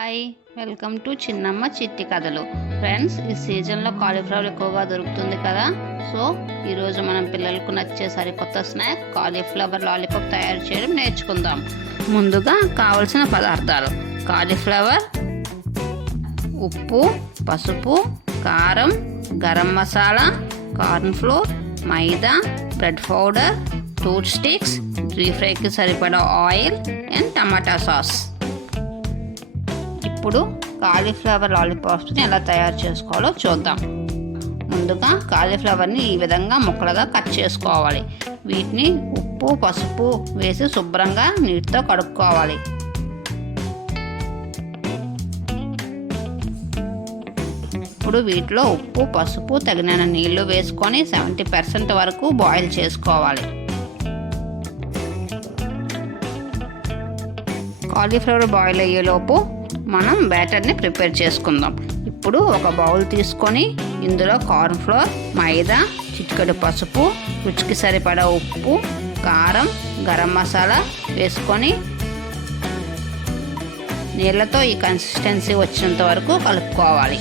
Hi, welcome to చిన్నమ్మ చిట్టి కథలు. ఫ్రెండ్స్, ఈ సీజన్లో కాలీఫ్లవర్ ఎక్కువగా దొరుకుతుంది కదా. సో ఈరోజు మనం పిల్లలకు నచ్చే సరికొత్త స్నాక్ కాలీఫ్లవర్ లాలీపాప్ తయారు చేయడం నేర్చుకుందాం. ముందుగా కావలసిన పదార్థాలు: కాలీఫ్లవర్, ఉప్పు, పసుపు, కారం, garam masala, corn flour, maida, bread powder, tooth sticks, deep ఫ్రైకి సరిపడా ఆయిల్ అండ్ టమాటా సాస్. ఇప్పుడు కాలీఫ్లవర్ లాలీపాప్స్ని ఎలా తయారు చేసుకోవాలో చూద్దాం. ముందుగా కాలీఫ్లవర్ని ఈ విధంగా ముక్కలుగా కట్ చేసుకోవాలి. వీటిని ఉప్పు, పసుపు వేసి శుభ్రంగా నీటితో కడుక్కోవాలి. ఇప్పుడు వీటిలో ఉప్పు, పసుపు, తగినంత నీళ్లు వేసుకొని 70% వరకు బాయిల్ చేసుకోవాలి. కాలీఫ్లవర్ బాయిల్ అయ్యేలోపు మనం బ్యాటర్ని ప్రిపేర్ చేసుకుందాం. ఇప్పుడు ఒక బౌల్ తీసుకొని ఇందులో కార్న్ ఫ్లోర్, మైదా, చిటికెడు పసుపు, రుచికి సరిపడా ఉప్పు, కారం, గరం మసాలా వేసుకొని నీళ్ళతో ఈ కన్సిస్టెన్సీ వచ్చినంత వరకు కలుపుకోవాలి.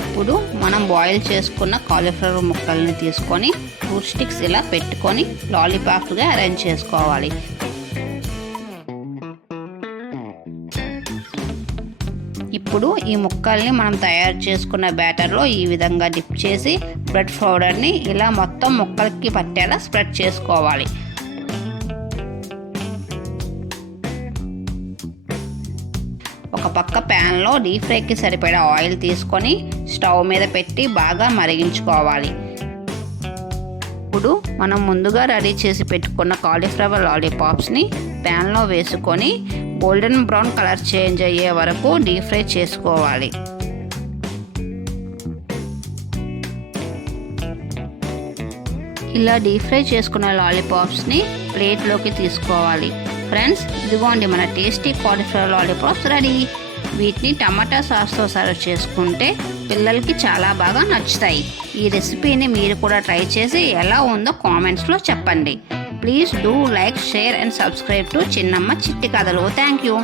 ఇప్పుడు మనం బాయిల్ చేసుకున్న కాలీఫ్లవర్ ముక్కల్ని తీసుకొని టూత్ స్టిక్స్ ఇలా పెట్టుకొని లాలీపాప్గా అరేంజ్ చేసుకోవాలి. ఇప్పుడు ఈ ముక్కల్ని మనం తయారు చేసుకున్న బ్యాటర్లో ఈ విధంగా డిప్ చేసి బ్రెడ్ పౌడర్ని ఇలా మొత్తం ముక్కలకి పట్టేలా స్ప్రెడ్ చేసుకోవాలి. ఒక పక్క ప్యాన్లో డీప్ ఫ్రైకి సరిపడా ఆయిల్ తీసుకొని స్టవ్ మీద పెట్టి బాగా మరిగించుకోవాలి. ఇప్పుడు మనం ముందుగా రెడీ చేసి పెట్టుకున్న కాలీఫ్లవర్ లాలీపాప్స్ని ప్యాన్లో వేసుకొని గోల్డెన్ బ్రౌన్ కలర్ చేంజ్ అయ్యే వరకు డీప్ ఫ్రై చేసుకోవాలి. ఇలా డీప్ ఫ్రై చేసుకున్న లాలీపాప్స్ని ప్లేట్లోకి తీసుకోవాలి. ఫ్రెండ్స్, ఇదిగోండి మన టేస్టీ కాలీఫ్లవర్ లాలీపాప్స్ రెడీ. వీటిని టమాటా సాస్తో సర్వ్ చేసుకుంటే పిల్లలకి చాలా బాగా నచ్చుతాయి. ఈ రెసిపీని మీరు కూడా ట్రై చేసి ఎలా ఉందో కామెంట్స్లో చెప్పండి. Please do like, share and subscribe to Chinnamma Chitti Kadalu. Thank you.